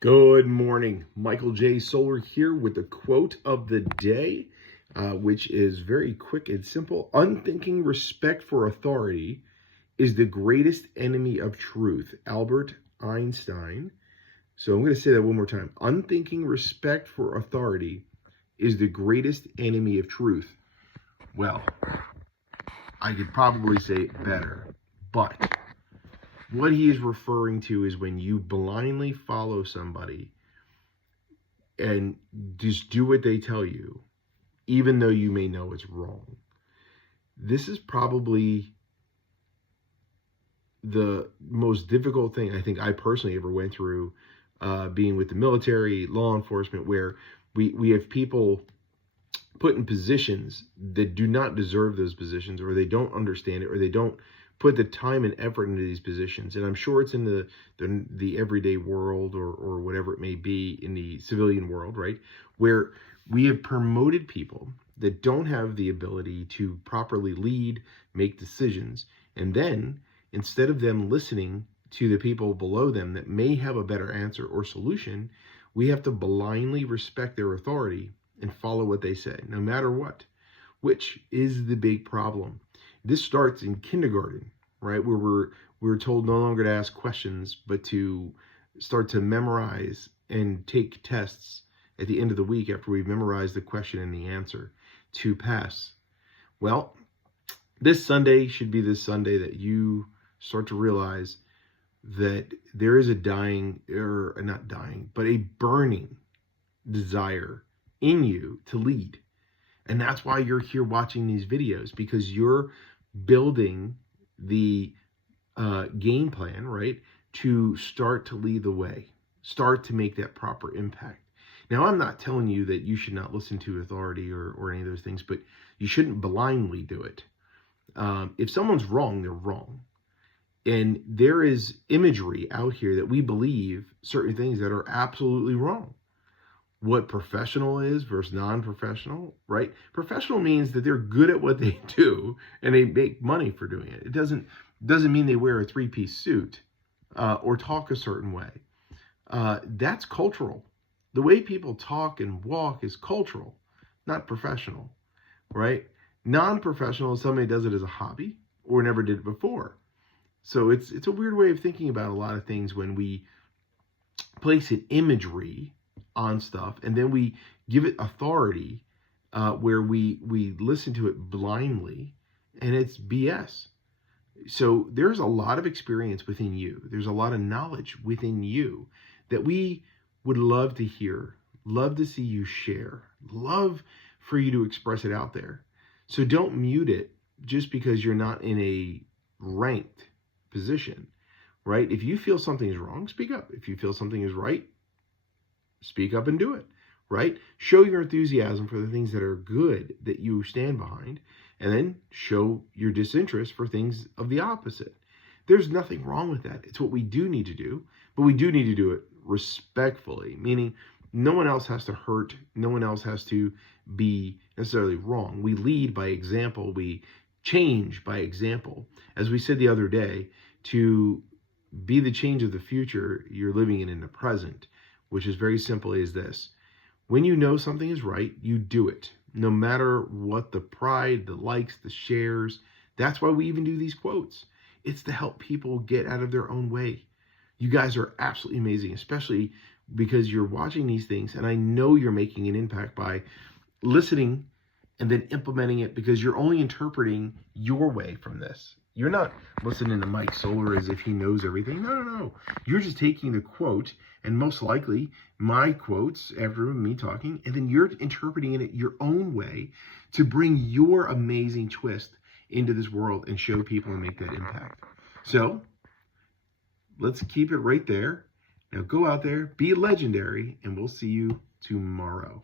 Good morning. Michael J. Solar here with the quote of the day, which is very quick and simple. Unthinking respect for authority is the greatest enemy of truth. Albert Einstein. So I'm going to say that one more time. Unthinking respect for authority is the greatest enemy of truth. Well, I could probably say it better, but what he is referring to is when you blindly follow somebody and just do what they tell you, even though you may know it's wrong. This is probably the most difficult thing I think I personally ever went through, being with the military, law enforcement, where we have people put in positions that do not deserve those positions, or they don't understand it, or they don't put the time and effort into these positions. And I'm sure it's in the everyday world, or whatever it may be in the civilian world, right? Where we have promoted people that don't have the ability to properly lead, make decisions. And then instead of them listening to the people below them that may have a better answer or solution, we have to blindly respect their authority and follow what they say, no matter what, which is the big problem. This starts in kindergarten, right? Where we're told no longer to ask questions, but to start to memorize and take tests at the end of the week after we've memorized the question and the answer to pass. Well, this Sunday should be this Sunday that you start to realize that there is a dying, or not dying, but a burning desire in you to lead. And that's why you're here watching these videos, because you're building the game plan, right, to start to lead the way, start to make that proper impact. Now, I'm not telling you that you should not listen to authority or any of those things, but you shouldn't blindly do it. If someone's wrong, they're wrong. And there is imagery out here that we believe certain things that are absolutely wrong. What professional is versus non-professional, right? Professional means that they're good at what they do and they make money for doing it. It doesn't mean they wear a three-piece suit or talk a certain way. That's cultural. The way people talk and walk is cultural, not professional, right? Non-professional is somebody who does it as a hobby or never did it before. So it's a weird way of thinking about a lot of things when we place an imagery on stuff and then we give it authority, where we listen to it blindly, and it's BS. So there's a lot of experience within you. There's a lot of knowledge within you that we would love to hear, love to see you share, love for you to express it out there. So don't mute it just because you're not in a ranked position, right? If you feel something is wrong, speak up. If you feel something is right, speak up and do it, right? Show your enthusiasm for the things that are good that you stand behind, and then show your disinterest for things of the opposite. There's nothing wrong with that. It's what we do need to do, but we do need to do it respectfully, meaning no one else has to hurt. No one else has to be necessarily wrong. We lead by example. We change by example. As we said the other day, to be the change of the future, you're living in the present, which is very simply is this. When you know something is right, you do it, no matter what the pride, the likes, the shares. That's why we even do these quotes. It's to help people get out of their own way. You guys are absolutely amazing, especially because you're watching these things, and I know you're making an impact by listening and then implementing it, because you're only interpreting your way from this. You're not listening to Mike Solar as if he knows everything. No. You're just taking the quote, and most likely my quotes after me talking, and then you're interpreting it your own way to bring your amazing twist into this world and show people and make that impact. So let's keep it right there. Now go out there, be legendary, and we'll see you tomorrow.